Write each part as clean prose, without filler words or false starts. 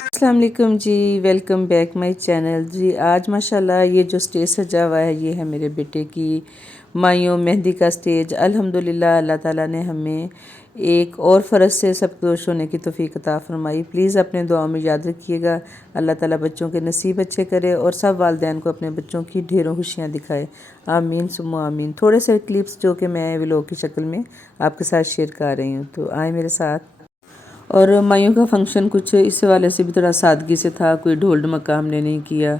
अस्सलाम वालेकुम जी, welcome back my channel जी। आज माशाल्लाह ये जो स्टेज सजा हुआ है ये है मेरे बेटे की मायूं मेहंदी का स्टेज। अल्हम्दुलिल्लाह अल्लाह ताला ने हमें एक और फ़र्ज से सबकोश होने की तौफीक अता फरमाई। प्लीज़ अपने दुआओं में याद रखिएगा। अल्लाह ताला बच्चों के नसीब अच्छे करे और सब वालिदैन को अपने बच्चों की ढेरों खुशियाँ दिखाए। आमीन सुम्मा आमीन। थोड़े से क्लिप्स जो कि मैं व्लॉग की शक्ल में आपके साथ शेयर कर रही हूँ, तो आए मेरे साथ। और माइयों का फंक्शन कुछ इस वाले से भी थोड़ा सादगी से था, कोई ढोल ढमक्का हमने नहीं किया।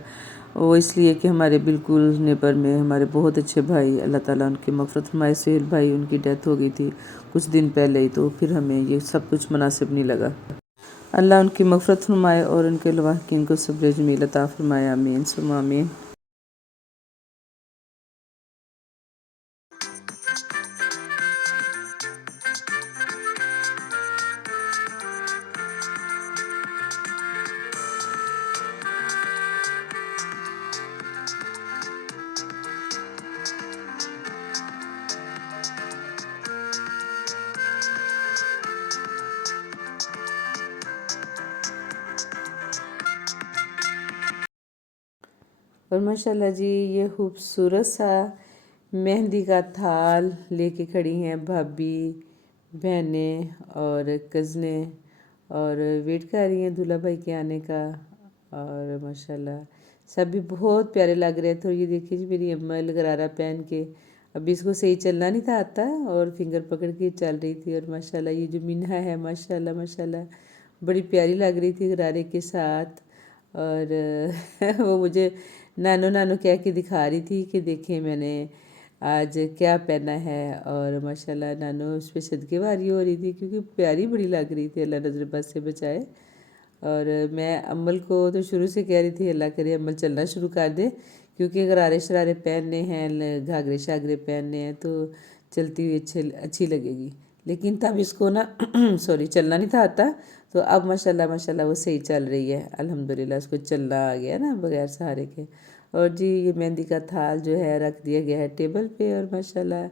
वो इसलिए कि हमारे बिल्कुल नेबर में हमारे बहुत अच्छे भाई, अल्लाह ताला उनकी मग़फ़िरत फरमाए, सुहेल भाई, उनकी डेथ हो गई थी कुछ दिन पहले ही, तो फिर हमें ये सब कुछ मुनासिब नहीं लगा। अल्लाह उनकी मग़फ़िरत फरमाए और उनके लवाहिकीन को सब्र जमील अता फरमाए। आमीन सुम्मा आमीन। और माशाल्लाह जी ये खूबसूरत सा मेहंदी का थाल लेके खड़ी हैं भाभी, बहनें और कज़नें, और वेट कर रही हैं दूल्हा भाई के आने का। और माशाल्लाह सभी बहुत प्यारे लग रहे थे। और ये देखिए जी मेरी अम्मा गरारा पहन के, अभी इसको सही चलना नहीं था आता और फिंगर पकड़ के चल रही थी। और माशाल्लाह ये जो मिन्हा है माशाल्लाह माशाल्लाह बड़ी प्यारी लग रही थी गरारे के साथ। और वो मुझे नानो नानो कह के दिखा रही थी कि देखें मैंने आज क्या पहना है। और माशाल्लाह नानो उस पर सदके वारी हो रही थी क्योंकि प्यारी बड़ी लग रही थी, अल्लाह नज़र बद से बचाए। और मैं अम्मल को तो शुरू से कह रही थी अल्लाह करे अम्मल चलना शुरू कर दे, क्योंकि गरारे शरारे पहनने हैं, घाघरे शागरे पहनने हैं तो चलती हुई अच्छी लगेगी। लेकिन तब इसको ना सॉरी चलना नहीं था आता, तो अब माशाल्लाह माशाल्लाह वो सही चल रही है अल्हम्दुलिल्लाह। उसको चलना आ गया ना बगैर सहारे के। और जी ये मेहंदी का थाल जो है रख दिया गया है टेबल पे। और माशाल्लाह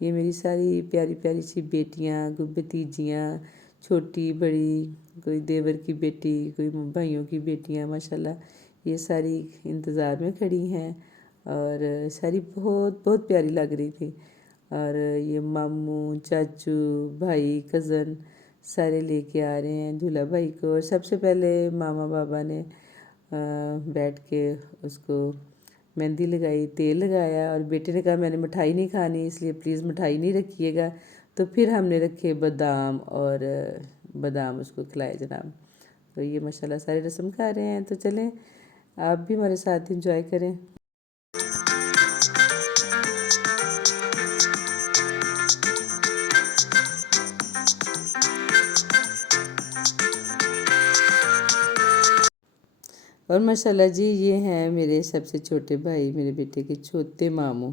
ये मेरी सारी प्यारी प्यारी सी बेटियाँ, भतीजियाँ, छोटी बड़ी, कोई देवर की बेटी, कोई भाइयों की बेटियाँ, माशाल्लाह ये सारी इंतज़ार में खड़ी हैं और सारी बहुत बहुत प्यारी लग रही थी। और ये मामू, चाचू, भाई, कज़न सारे लेके आ रहे हैं दूल्हा भाई को। और सबसे पहले मामा बाबा ने बैठ के उसको मेहंदी लगाई, तेल लगाया। और बेटे ने कहा मैंने मिठाई नहीं खानी इसलिए प्लीज़ मिठाई नहीं रखिएगा। तो फिर हमने रखे बादाम, और बादाम उसको खिलाए जनाब। तो ये माशाल्लाह सारे रस्म कर रहे हैं, तो चलें आप भी हमारे साथ इंजॉय करें। और माशाल्लाह जी ये हैं मेरे सबसे छोटे भाई, मेरे बेटे के छोटे मामू।